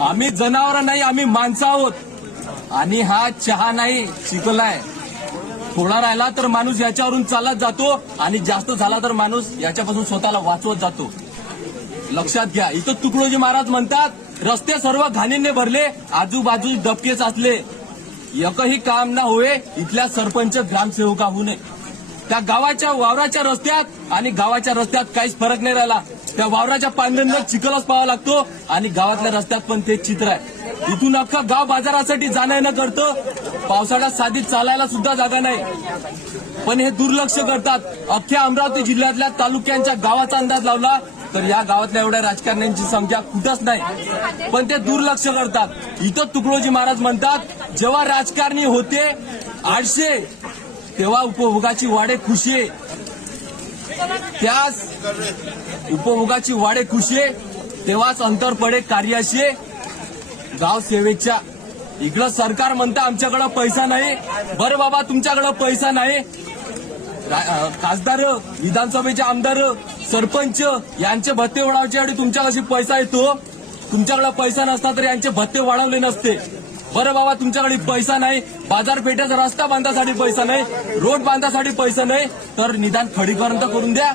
आम्ही जनावर नाही, आम्ही माणसं आहोत. आणि हा चहा नाही शिकलाय. थोडा राहिला तर माणूस याच्यावरून चालत जातो आणि जास्त झाला तर माणूस याच्यापासून स्वतःला वाचवत जातो. लक्षात घ्या. इथं तुकडोजी महाराज म्हणतात रस्ते सर्व घाणीने भरले, आजूबाजू डबके साचले, एकही काम ना होय, इथल्या सरपंच ग्रामसेवका होऊ नये. त्या गावाच्या वावराच्या रस्त्यात आणि गावाच्या रस्त्यात काहीच फरक नाही राहिला. त्या वावराच्या पांढऱ्यांना चिखलच पाहावा लागतो आणि गावातल्या रस्त्यात पण तेच चित्र आहे. इथून अख्खं गाव बाजारासाठी जाणं येणं करतं. पावसाळ्यात साधी चालायला सुद्धा जागा नाही, पण हे दुर्लक्ष करतात. अख्ख्या अमरावती जिल्ह्यातल्या तालुक्यांच्या गावाचा अंदाज लावला तर या गावातल्या एवढ्या राजकारण्यांची संख्या कुठंच नाही, पण ते दुर्लक्ष करतात. इथं तुकडोजी महाराज म्हणतात जेव्हा राजकारणी होते आडशे तेव्हा उपभोगाची वाडे खुशी, त्याच उपभोगाची वाडे खुशी तेव्हाच अंतर पडे कार्याशी गाव सेवेच्या. इकडं सरकार म्हणतं आमच्याकडे पैसा नाही. बरं बाबा, तुमच्याकडे पैसा नाही. खासदार, विधानसभेचे आमदार, सरपंच यांचे भत्ते वाढवण्यासाठी तुमच्याकडे पैसा येतो. तुमच्याकडे पैसा नसता तर यांचे भत्ते वाढवले नसते. बरं बाबा, तुमच्याकडे पैसा नाही, बाजारपेठेचा रस्ता बांधण्यासाठी पैसा नाही, रोड बांधण्यासाठी पैसा नाही, तर निदान खडीकरण तर करून द्या.